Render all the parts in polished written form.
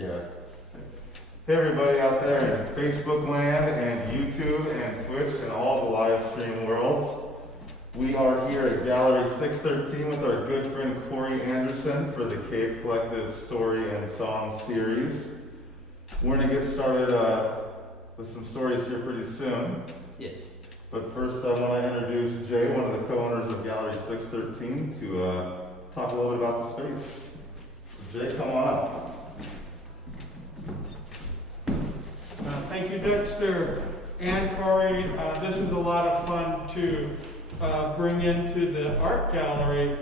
Yeah. Hey everybody out there in Facebook land and YouTube and Twitch and all the live stream worlds. We are here at Gallery 613 with our good friend Cory Anderson for the Cave Collective Story and Song series. We're going to get started with some stories here pretty soon. Yes. But first I want to introduce Jay, one of the co-owners of Gallery 613, to talk a little bit about the space. So Jay, come on up. Thank you, Dexter and Cory. This is a lot of fun to bring into the art gallery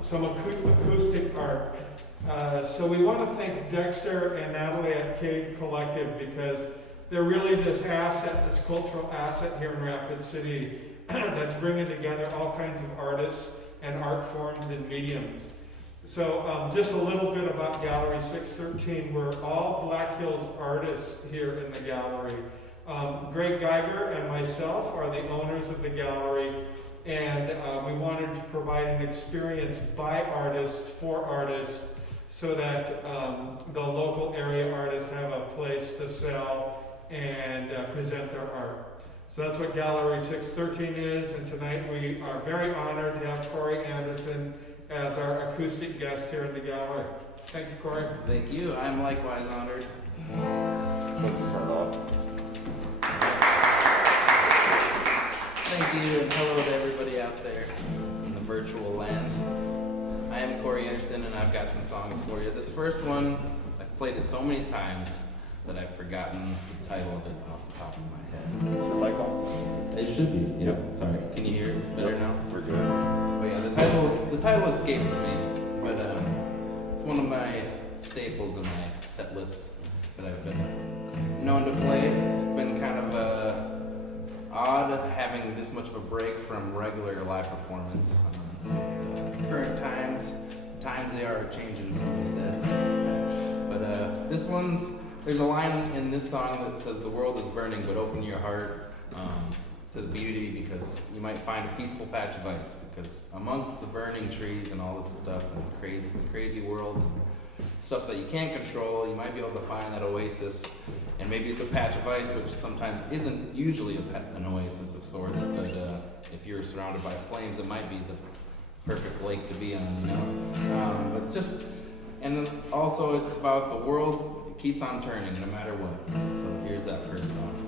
some acoustic art. So we want to thank Dexter and Natalie at Cave Collective because they're really this asset, this cultural asset here in Rapid City that's bringing together all kinds of artists and art forms and mediums. So just a little bit about Gallery 613. We're all Black Hills artists here in the gallery. Greg Geiger and myself are the owners of the gallery, and we wanted to provide an experience by artists for artists so that the local area artists have a place to sell and present their art. So that's what Gallery 613 is, and tonight we are very honored to have Cory Anderson as our acoustic guest here in the gallery. Thank you, Cory. Thank you. I'm likewise honored. Let's turn off. Thank you, and hello to everybody out there in the virtual land. I am Cory Anderson, and I've got some songs for you. This first one, I've played it so many times that I've forgotten the title of it off the top of my head. Is your mic on? It should be. Yep. Sorry. Can you hear it better now? We're good. Oh yeah, the title escapes me, but it's one of my staples in my set lists that I've been known to play. It's been kind of odd having this much of a break from regular live performance. Current times they are changing, somebody said. But this one's, there's a line in this song that says, "The world is burning, but open your heart to the beauty, because you might find a peaceful patch of ice." Because amongst the burning trees and all this stuff and the crazy world and stuff that you can't control, you might be able to find that oasis. And maybe it's a patch of ice, which sometimes isn't usually an oasis of sorts, but if you're surrounded by flames, it might be the perfect lake to be on, you know? But it's just, and then also it's about the world, it keeps on turning no matter what. So here's that first song.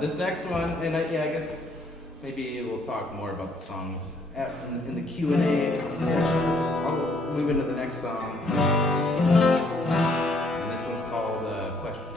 this next one, and I guess maybe we'll talk more about the songs in the Q&A section. I'll move into the next song. And this one's called Questions.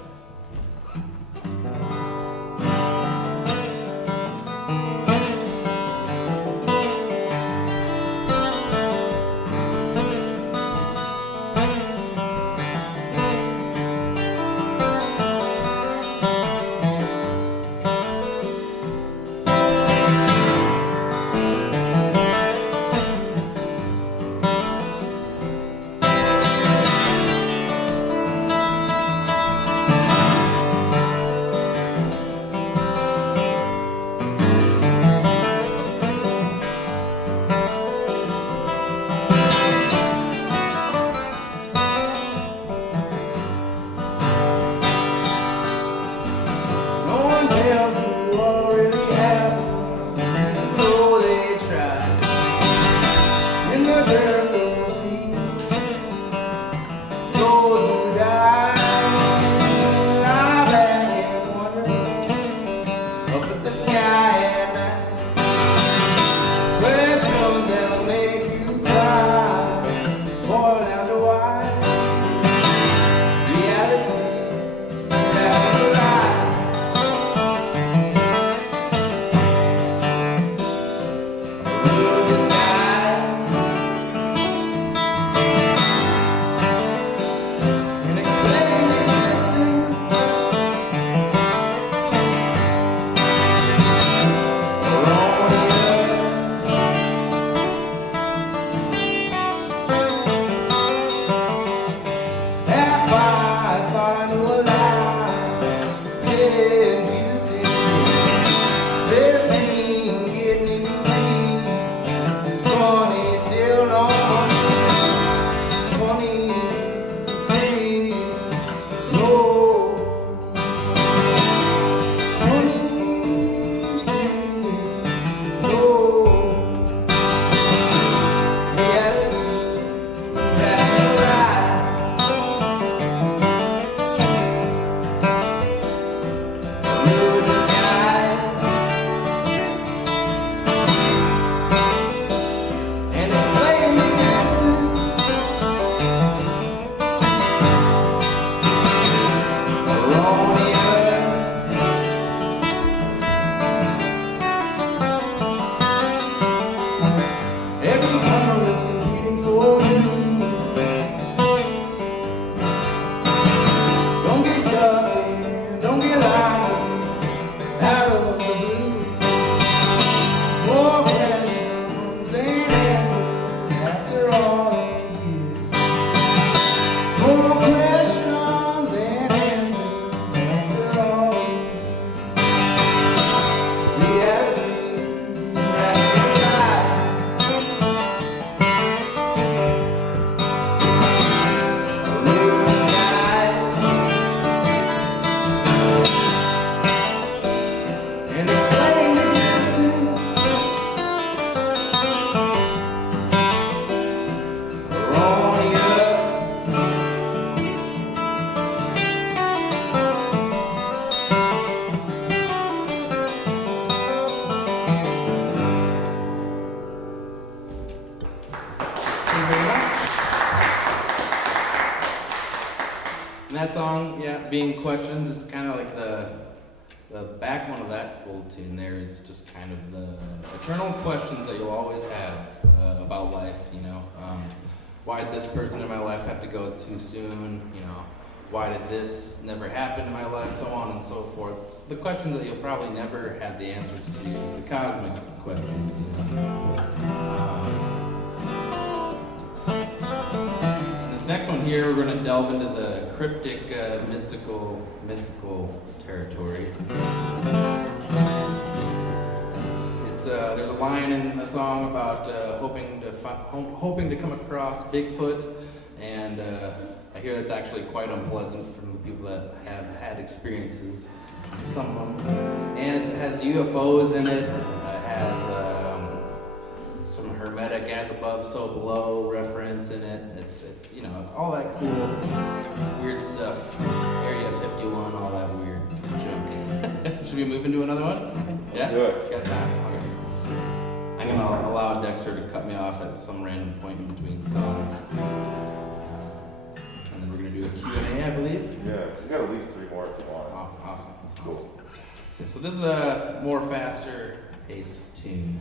That song, being Questions, is kind of like the backbone of that whole tune. There is just kind of the eternal questions that you'll always have about life. You know, why did this person in my life have to go too soon? You know, why did this never happen in my life? So on and so forth. The questions that you'll probably never have the answers to. The cosmic questions. You know. Next one here, we're going to delve into the cryptic, mystical territory. There's a line in the song about hoping to come across Bigfoot, and I hear that's actually quite unpleasant from the people that have had experiences, some of them. And it has UFOs in it. It has some hermetic as above, so below reference in it. It's you know, all that cool, weird stuff. Area 51, all that weird junk. Should we move into another one? Yeah? do it. Got time? Okay. I'm gonna allow Dexter to cut me off at some random point in between songs. And then we're gonna do a Q&A, I believe. Yeah, you got at least 3 more if you want. Oh, awesome. Cool. Awesome. So this is a more faster paced tune.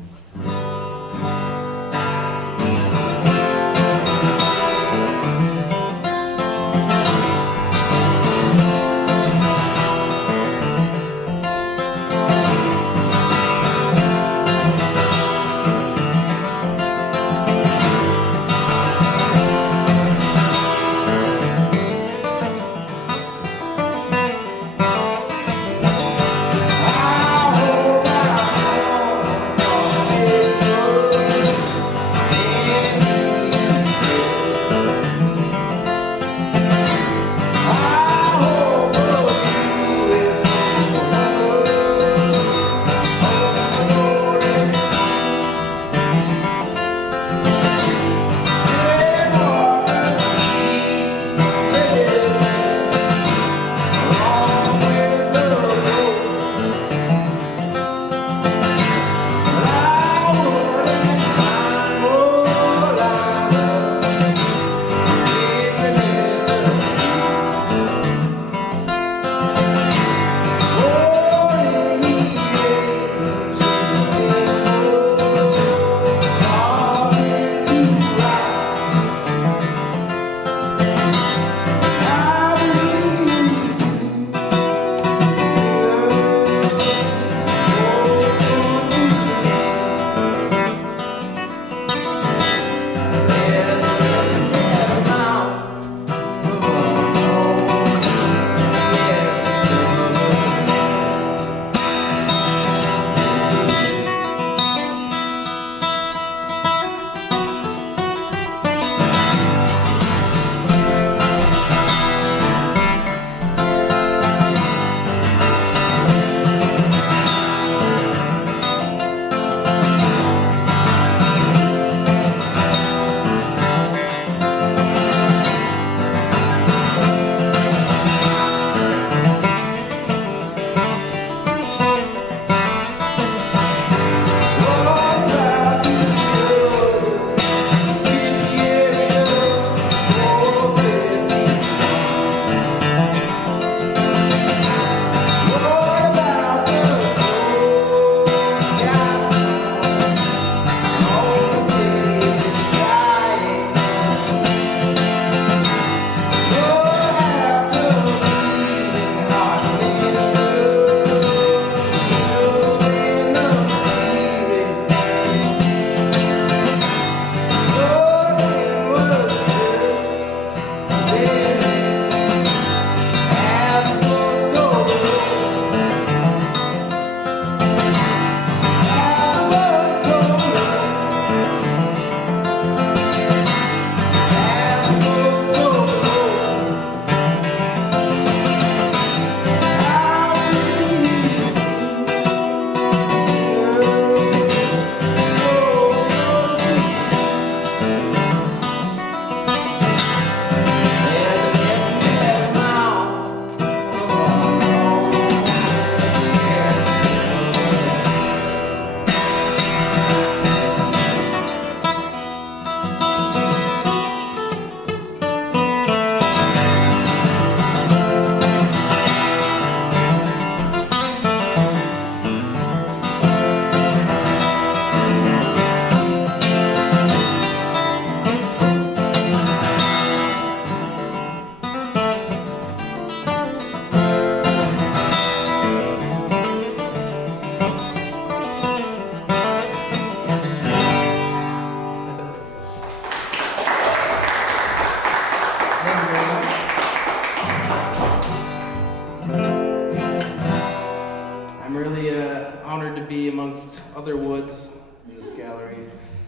other woods in this gallery.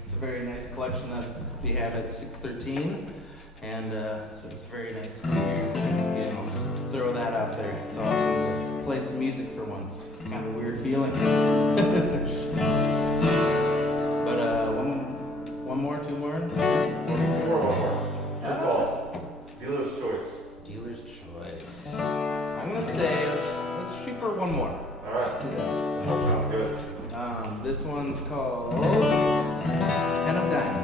It's a very nice collection that we have at 613, and so it's very nice to be here. Once again, I'll just throw that out there. It's awesome to play some music for once. It's kind of a weird feeling. But one more, two more? One more. Good call. Dealer's choice. Dealer's choice. I'm gonna say let's shoot for one more. All right. This one's called Ten of Diamonds.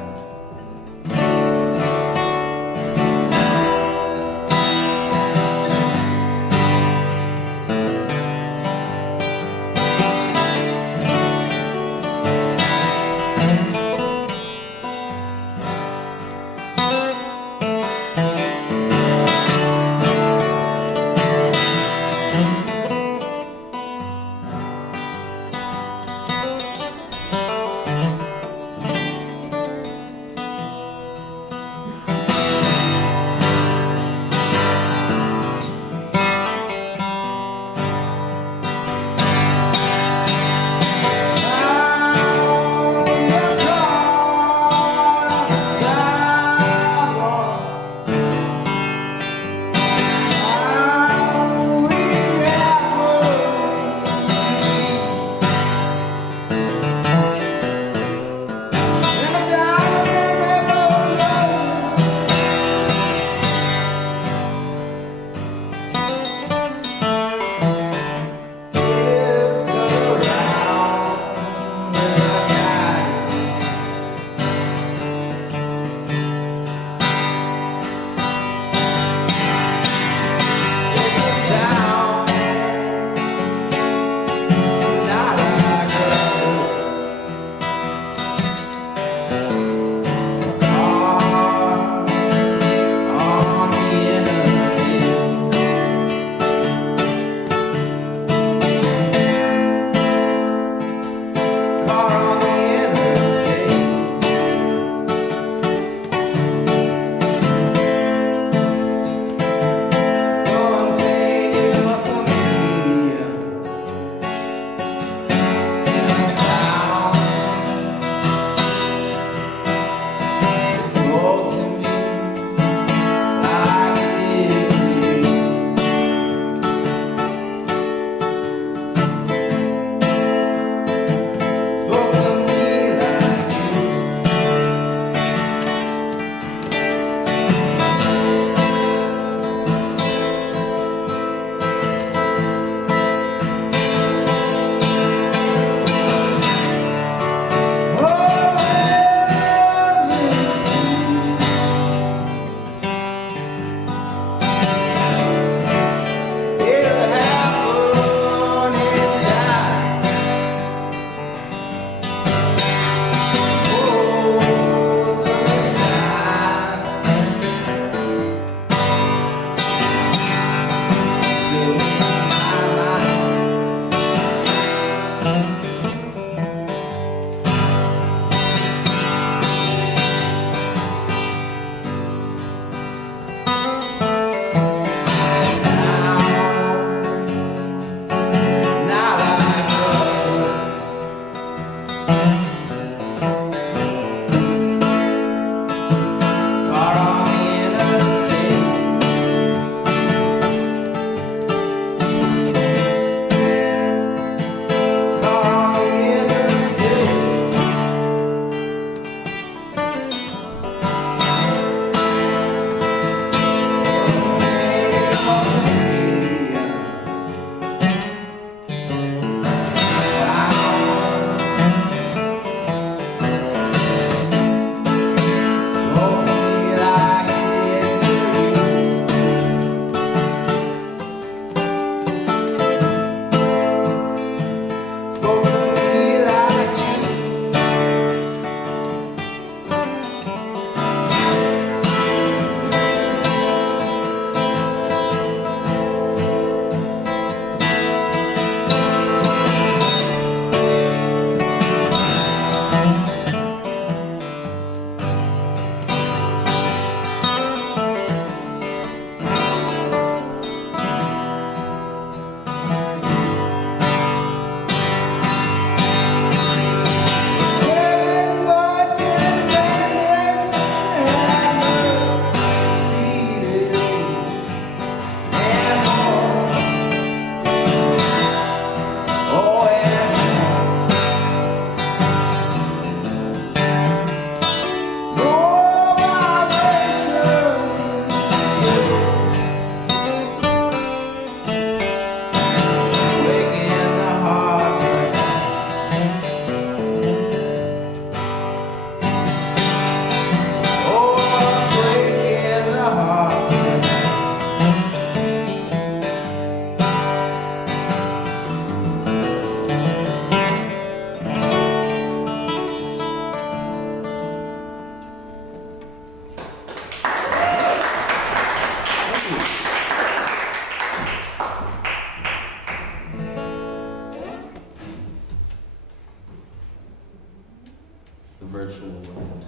the virtual world.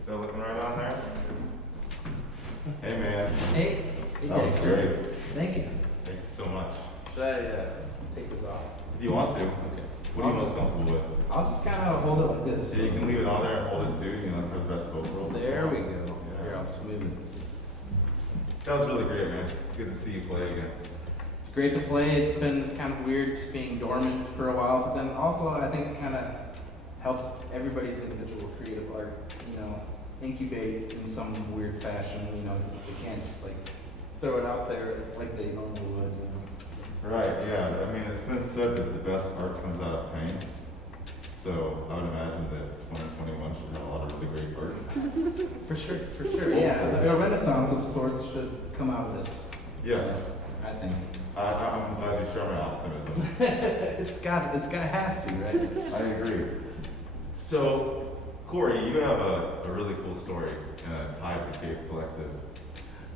Is that looking right on there? Hey, man. Hey. That was great. Thank you. Thank you so much. Should I take this off? If you want to. Okay. What are you most comfortable with? I'll just kind of hold it like this. Yeah, you can leave it on there and hold it too, you know, for the best vocal. There we go. Yeah. Here, I'll just move it. That was really great, man. It's good to see you play again. It's great to play. It's been kind of weird just being dormant for a while, but then also I think it kind of helps everybody's individual creative art, you know, incubate in some weird fashion, you know, since they can't just like throw it out there like they normally would, you know. Right, yeah. I mean, it's been said that the best art comes out of pain. So I would imagine that 2021 should have a lot of really great art. For sure, yeah. A renaissance of sorts should come out of this. Yes. I think. I'm glad you share my optimism. It has to, right? I agree. So, Cory, you have a really cool story tied to Cave Collective.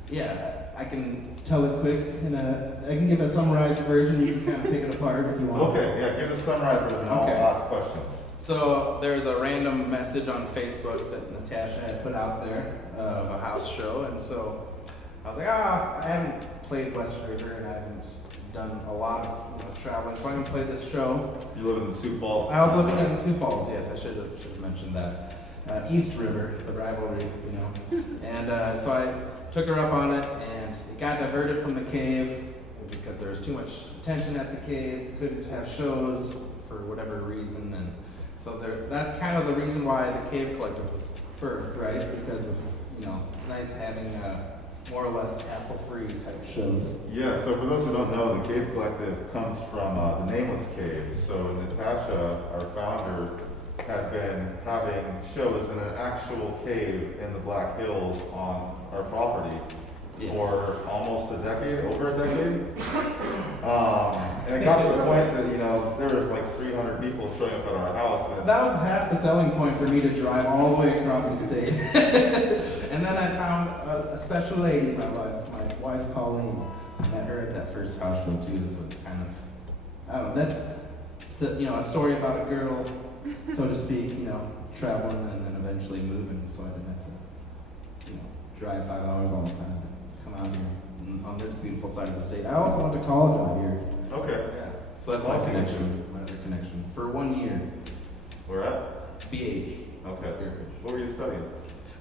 Yeah, I can tell it quick. I can give a summarized version. You can kind of pick it apart if you want. Okay, yeah, give the summarized version. Okay. I'll ask questions. So there's a random message on Facebook that Natasha had put out there of a house show, and so I was like, I haven't played West River and I haven't done a lot of traveling, so I'm gonna play this show. You live in the Sioux Falls. I was living in the Sioux Falls. Yes, I should have mentioned that. East River, the rivalry, you know. And so I took her up on it, and it got diverted from the cave because there was too much attention at the cave. Couldn't have shows for whatever reason, and so that's kind of the reason why the Cave Collective was birthed, right? Because of, you know, it's nice having more or less hassle-free type shows. Yeah, so for those who don't know, the Cave Collective comes from the Nameless Cave. So Natasha, our founder, had been having shows in an actual cave in the Black Hills on our property for almost a decade, over a decade. And it got to the point that, you know, there was like 300 people showing up at our house. And that was half the selling point for me to drive all the way across the state. And then I found a special lady, my wife Colleen. I met her at that first house show too, so it's kind of, I don't know, that's a story about a girl, so to speak, you know, traveling and then eventually moving, so I didn't have to, you know, drive 5 hours all the time to come out here on this beautiful side of the state. I also went to college out here. Okay. Yeah. So that's my connection, my other connection. For 1 year. Where at? BH. Okay. Spearfish. What were you studying?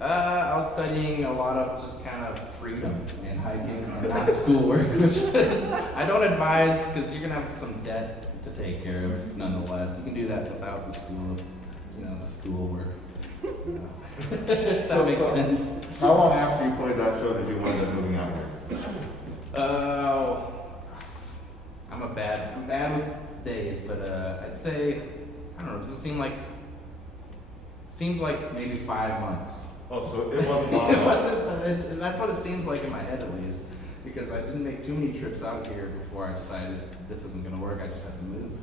I was studying a lot of just kind of freedom and hiking and not schoolwork, which is, I don't advise because you're going to have some debt to take care of nonetheless. You can do that without the schoolwork. You know. If that makes sense. How long after you played that show did you wind up moving out here? I'm bad with days, but I'd say, I don't know, does it seemed like maybe 5 months. Oh, so it wasn't long It enough. wasn't, that's what it seems like in my head at least, because I didn't make too many trips out here before I decided this isn't going to work, I just have to move.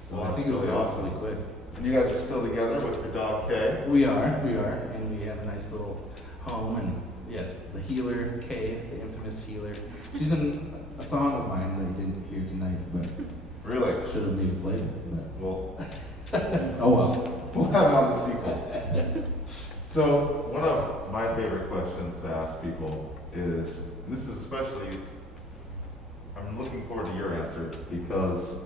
So Well, I think that's it was really awesome. really quick. And you guys are still together with your dog, Kay? We are, and we have a nice little home, and yes, the healer, Kay, the infamous healer. She's in a song of mine that you didn't hear tonight, but Really? should have maybe played it. Well, But oh well. we'll have it on the sequel. So, one of my favorite questions to ask people is, this is especially, I'm looking forward to your answer because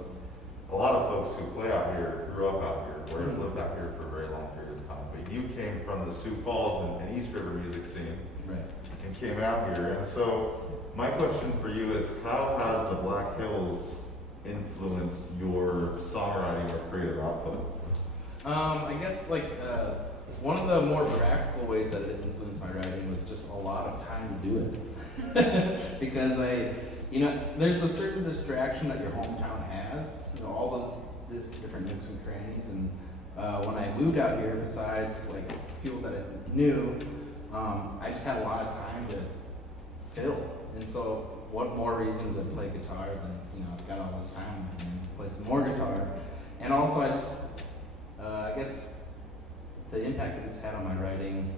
a lot of folks who play out here grew up out here, or have lived out here for a very long period of time. But you came from the Sioux Falls and East River music scene Right. and came out here. And so, my question for you is, how has the Black Hills influenced your songwriting or creative output? I guess one of the more practical ways that it influenced my writing was just a lot of time to do it. Because there's a certain distraction that your hometown has, all the different nooks and crannies. And when I moved out here, besides like people that I knew, I just had a lot of time to fill. And so what more reason to play guitar than, I've got all this time on my hands to play some more guitar. And also I guess the impact that it's had on my writing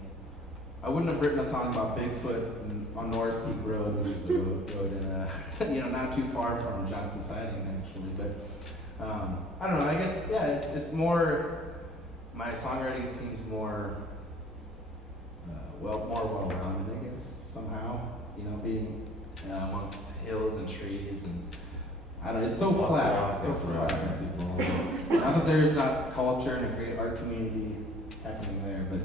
I wouldn't have written a song about Bigfoot on Norris Peak Road, which is a road in not too far from Johnson Siding actually. But I don't know. I guess it's more. My songwriting seems more more well-rounded, I guess, somehow. Being amongst hills and trees, and I don't know, it's so flat. It's so flat. Not that there's not culture and a great art community happening there, but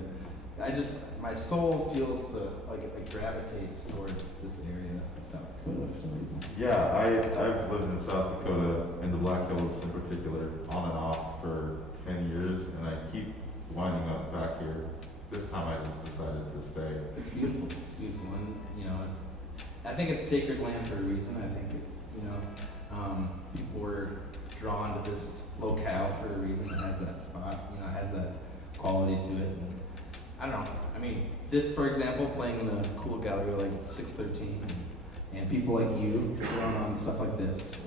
my soul feels like it gravitates towards this area of South Dakota for some reason. Yeah, I've lived in South Dakota, in the Black Hills in particular, on and off for 10 years, and I keep winding up back here. This time I just decided to stay. It's beautiful. It's beautiful, and I think it's sacred land for a reason. I think people were drawn to this locale for a reason. It has that spot. It has that quality to it. And I don't know. I mean, this, for example, playing in a cool gallery like 613, and people like you throwing on stuff like this. So.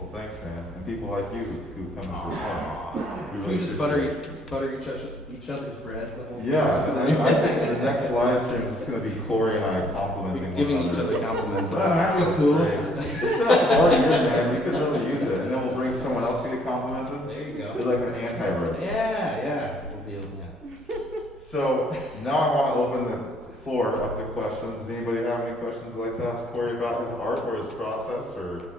Well, thanks, man. And people like you who come to fun. Can we just butter each other's bread? Yeah, I think the next live stream is going to be Cory and I complimenting giving each other compliments. Aren't we cool? It's been a party here, man. We could really use it. And then we'll bring someone else to get complimented. There you go. You're like an anti-roast. Yeah. We'll be able to, So now I want to open the floor up to questions. Does anybody have any questions they'd like to ask Cory about his art or his process, or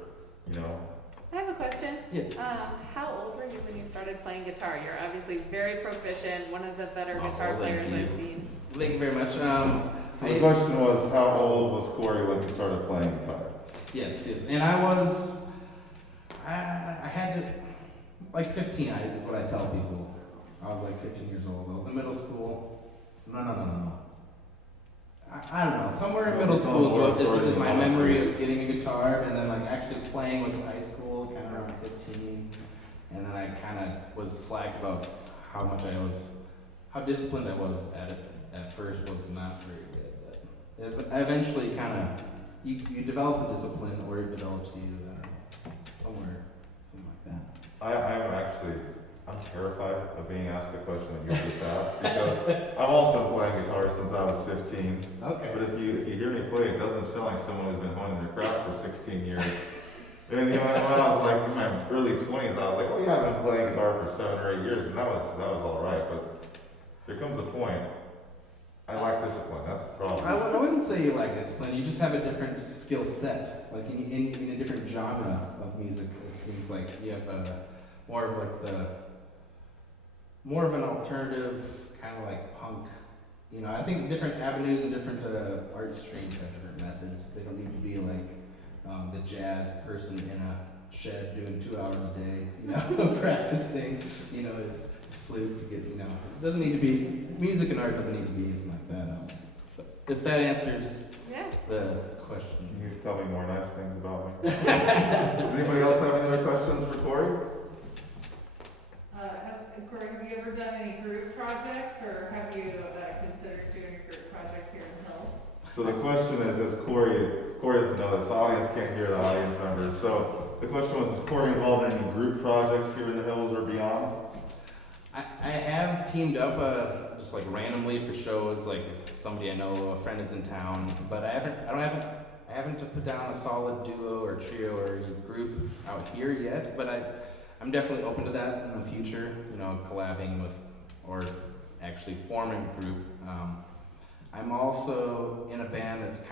I have a question. Yes. How old were you when you started playing guitar? You're obviously very proficient, one of the better guitar thank players you. I've seen. Thank you very much. So the question was, how old was Cory when he started playing guitar? Yes. And I had to, like 15, is what I tell people. I was like 15 years old. I was in middle school. No. I don't know. Somewhere in middle school is my memory of getting a guitar, and then like actually playing was in high school, kind of around 15. And then I kind of was slack about how disciplined I was at it. At first was not very good, but I eventually kind of you develop the discipline, or it develops you. I don't know, something like that. I'm terrified of being asked the question that you just asked, because I've also been playing guitar since I was 15. Okay. But if you hear me play, it doesn't sound like someone who's been honing their craft for 16 years. And when I was like in my early 20s, I was like, oh yeah, I've been playing guitar for 7 or 8 years, and that was all right. But there comes a point. I lack discipline. That's the problem. I wouldn't say you lack discipline. You just have a different skill set, like in a different genre of music. It seems like you have more of an alternative, kind of like punk. I think different avenues and different art streams have different methods. They don't need to be like the jazz person in a shed doing 2 hours a day, practicing, his flute to get, it doesn't need to be, music and art doesn't need to be anything like that. But if that answers the question. Can you tell me more nice things about me? Does anybody else have any other questions for Cory? Cory, have you ever done any group projects, or have you considered doing a group project here in the hills? So the question is, as Cory doesn't know this, the audience can't hear the audience members. So the question was, is Cory involved in any group projects here in the hills or beyond? I have teamed up just like randomly for shows, like if somebody I know, a friend is in town, but I haven't put down a solid duo or trio or any group out here yet, but I'm definitely open to that in the future, collabing with, or actually forming a group. I'm also in a band that's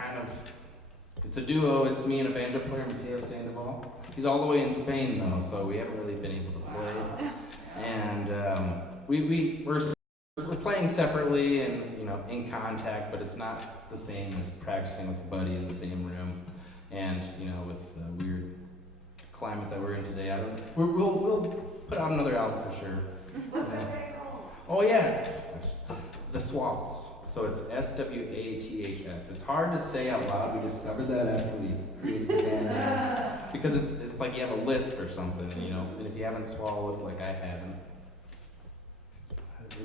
it's a duo. It's me and a banjo player, Mateo Sandoval. He's all the way in Spain though, so we haven't really been able to play. And we're playing separately and in contact, but it's not the same as practicing with a buddy in the same room. And with the weird climate that we're in today, we'll put out another album for sure. What's that band called? Oh yeah, the Swaths. So it's Swaths. It's hard to say out loud. We discovered that after we created the band because it's like you have a lisp or something, and if you haven't swallowed like I haven't,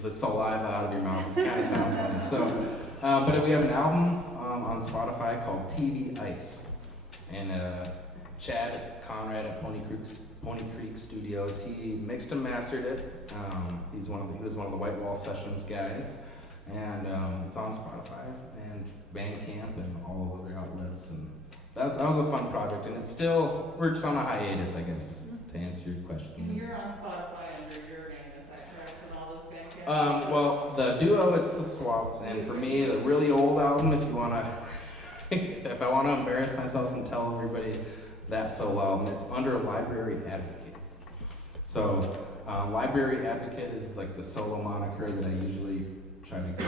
the saliva out of your mouth is kind of sound funny. So, but we have an album on Spotify called TV Ice, and Chad Conrad at Pony Creek Studios. He mixed and mastered it. He was one of the White Wall Sessions guys, and it's on Spotify and Bandcamp and all those other outlets. And that was a fun project, and it's still, we're just on a hiatus, I guess, to answer your question. And you're on Spotify under your name, is that correct, and all those Bandcamp? Well, the duo, it's the Swaths, and for me, the really old album, if you want to, if I want to embarrass myself and tell everybody that solo album, it's under Library Advocate. So, Library Advocate is like the solo moniker that I usually try to go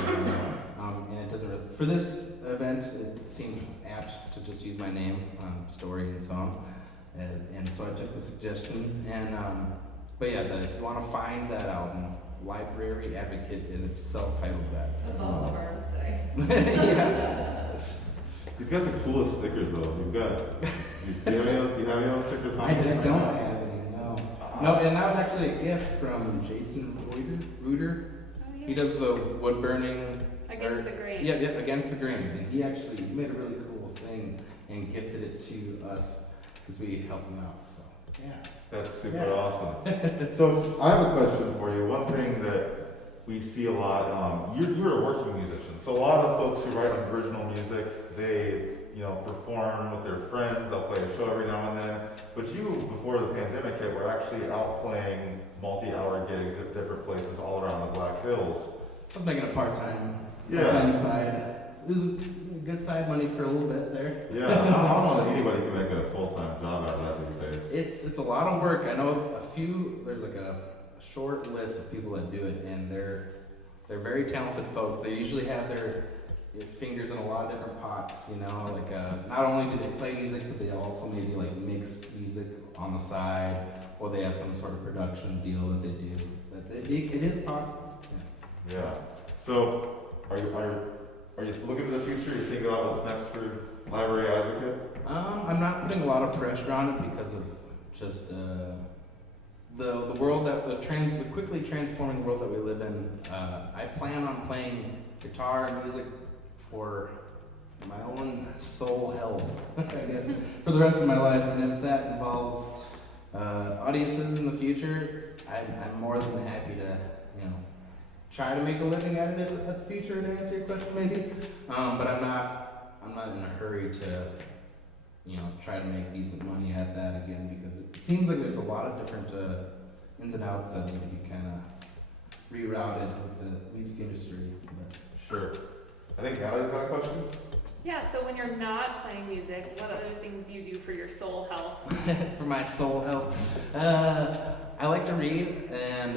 on. And it doesn't really, for this event, it seemed apt to just use my name, story, and song. And so I took the suggestion. And but yeah, if you want to find that album, Library Advocate, and it's self-titled that. That's also hard to say. Yeah. He's got the coolest stickers though. Do you have any of those stickers? I don't have any, no. No, and that was actually a gift from Jason Reuter. Oh, yeah. He does the wood burning. Against the grain. Yeah, Against the Grain. And he actually made a really cool thing and gifted it to us because we helped him out. So, yeah. That's super awesome. So I have a question for you. One thing that we see a lot, you're a working musician. So a lot of folks who write original music, they perform with their friends. They'll play a show every now and then. But you, before the pandemic hit, were actually out playing multi-hour gigs at different places all around the Black Hills. I was making a part-time Yeah. on the side. It was good side money for a little bit there. Yeah, I don't know that anybody can make a full-time job out of that these days. It's a lot of work. I know there's like a short list of people that do it, and they're very talented folks. They usually have their fingers in a lot of different pots, like not only do they play music, but they also maybe like mix music on the side, or they have some sort of production deal that they do. But it is possible. Yeah. So are you looking to the future? You thinking about what's next for Library Advocate? I'm not putting a lot of pressure on it because of just the world the quickly transforming world that we live in. I plan on playing guitar and music for my own soul health, I guess, for the rest of my life. And if that involves audiences in the future, I'm more than happy to, try to make a living at it at the future, to answer your question, maybe. But I'm not in a hurry to, try to make decent money at that again, because it seems like there's a lot of different ins and outs that need to be kind of rerouted with the music industry. But. Sure. I think Natalie's got a question. Yeah, so when you're not playing music, what other things do you do for your soul health? For my soul health, I like to read, and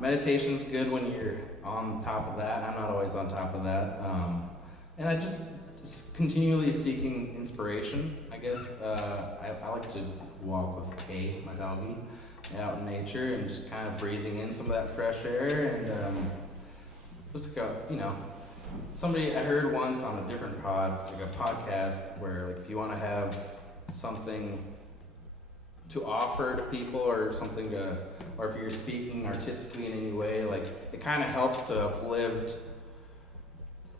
meditation's good when you're on top of that. I'm not always on top of that, and I just continually seeking inspiration. I guess I like to walk with Kay, my doggie, out in nature, and just kind of breathing in some of that fresh air, and just go, Somebody I heard once on a different podcast, where like if you want to have something to offer to people, or something or if you're speaking artistically in any way, like it kind of helps to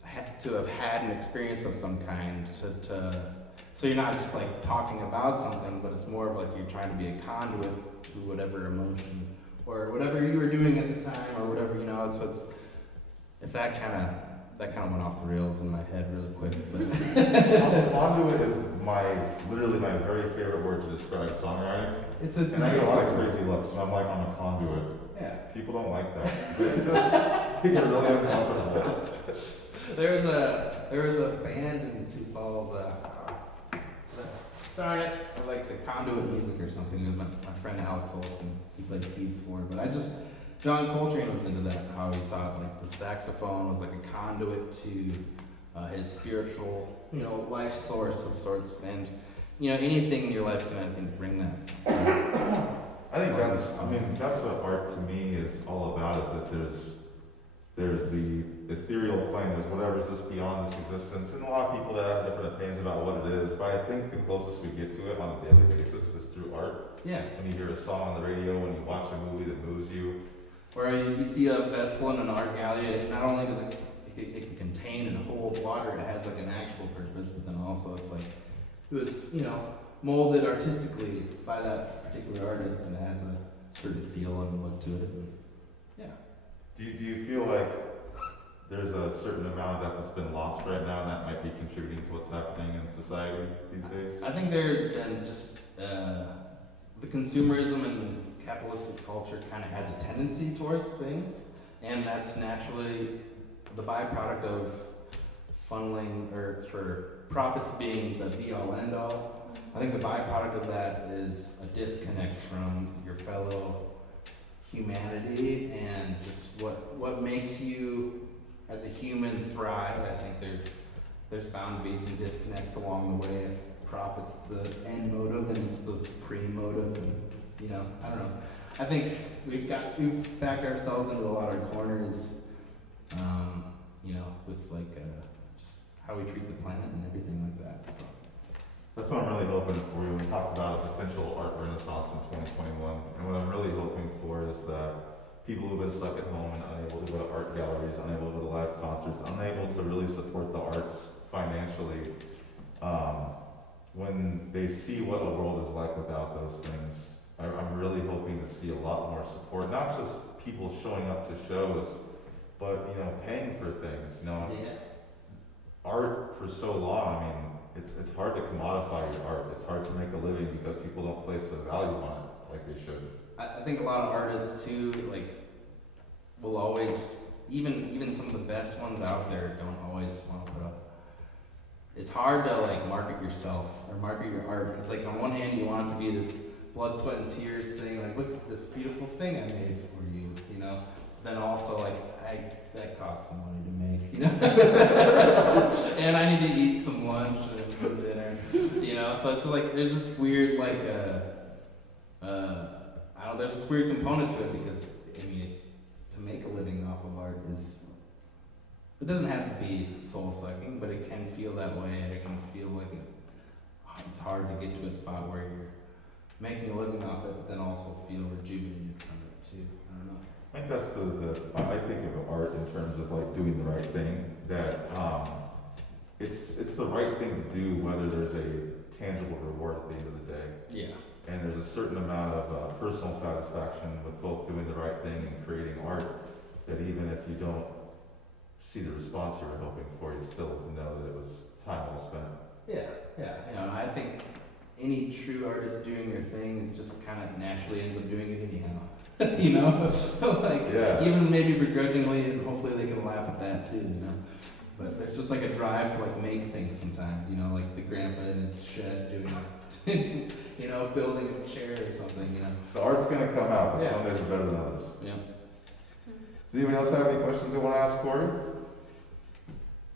have had an experience of some kind, so you're not just like talking about something, but it's more of like you're trying to be a conduit to whatever emotion or whatever you were doing at the time, or whatever, so it's, if that kind of went off the rails in my head really quick, but Conduit is literally my very favorite word to describe songwriting. And I get a lot of crazy looks when I'm like, I'm a conduit. Yeah. People don't like that. They get really uncomfortable. There was a band in Sioux Falls. Darn it! I like the Conduit music or something. It was my friend Alex Olson. He played keys for it, but John Coltrane was into that, how he thought like the saxophone was like a conduit to his spiritual, life source of sorts, and anything in your life can, I think, bring that. I think that's what art to me is all about, is that there's the ethereal plane, there's whatever's just beyond this existence, and a lot of people that have different opinions about what it is, but I think the closest we get to it on a daily basis is through art. Yeah. When you hear a song on the radio, when you watch a movie that moves you. Or you see a vessel in an art gallery, and not only does it can contain and hold water, it has like an actual purpose, but then also it's like, it was, molded artistically by that particular artist, and it has a certain feel and look to it. And, yeah. Do you feel like there's a certain amount of that that's been lost right now, and that might be contributing to what's happening in society these days? I think there's been just the consumerism and capitalistic culture kind of has a tendency towards things, and that's naturally the byproduct of funneling, or for profits being the be-all end-all. I think the byproduct of that is a disconnect from your fellow humanity and just what makes you as a human thrive. I think there's bound to be some disconnects along the way if profit's the end motive and it's the supreme motive, and I don't know. I think we've backed ourselves into a lot of corners, with like just how we treat the planet and everything like that. So. That's what I'm really hoping for. We talked about a potential art renaissance in 2021, and what I'm really hoping for is that people who've been stuck at home and unable to go to art galleries, unable to go to live concerts, unable to really support the arts financially, when they see what the world is like without those things, I'm really hoping to see a lot more support, not just people showing up to shows, but paying for things. Yeah. Art for so long, I mean, it's hard to commodify your art. It's hard to make a living because people don't place a value on it like they should. I think a lot of artists too, will always, even some of the best ones out there don't always want to put up. It's hard to market yourself or market your art, because on one hand you want it to be this blood, sweat, and tears thing, look at this beautiful thing I made for you, Then also that costs some money to make, and I need to eat some lunch and some dinner, So it's there's this weird there's this weird component to it, because to make a living off of art it doesn't have to be soul sucking, but it can feel that way, and it can feel it's hard to get to a spot where you're making a living off it, but then also feel rejuvenated from it too. I don't know. I think that's I think of art in terms of doing the right thing, that it's the right thing to do whether there's a tangible reward at the end of the day. Yeah. And there's a certain amount of personal satisfaction with both doing the right thing and creating art, that even if you don't see the response you were hoping for, you still know that it was time well spent. Yeah. And I think any true artist doing their thing, it just kind of naturally ends up doing it anyhow. Yeah. Even maybe begrudgingly, and hopefully they can laugh at that too, But there's just a drive to make things sometimes, the grandpa in his shed doing, building a chair or something, The art's gonna come out, but Yeah. some days are better than others. Yeah. Does anybody else have any questions they want to ask Cory?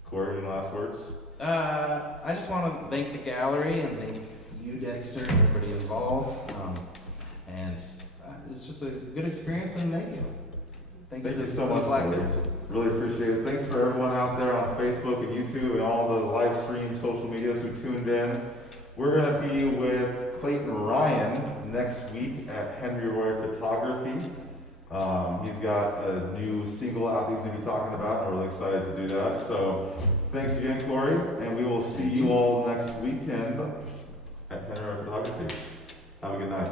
Cory, any last words? I just want to thank the gallery and thank you, Dexter, and everybody involved. And it's just a good experience, and thank you. Thank you so much, Cory. Really appreciate it. Thanks for everyone out there on Facebook and YouTube and all the live stream social medias who tuned in. We're going to be with Clayton Ryan next week at Henry Roy Photography. He's got a new single out he's going to be talking about, and we're really excited to do that. So thanks again, Cory, and we will see you all next weekend at Henry Roy Photography. Have a good night.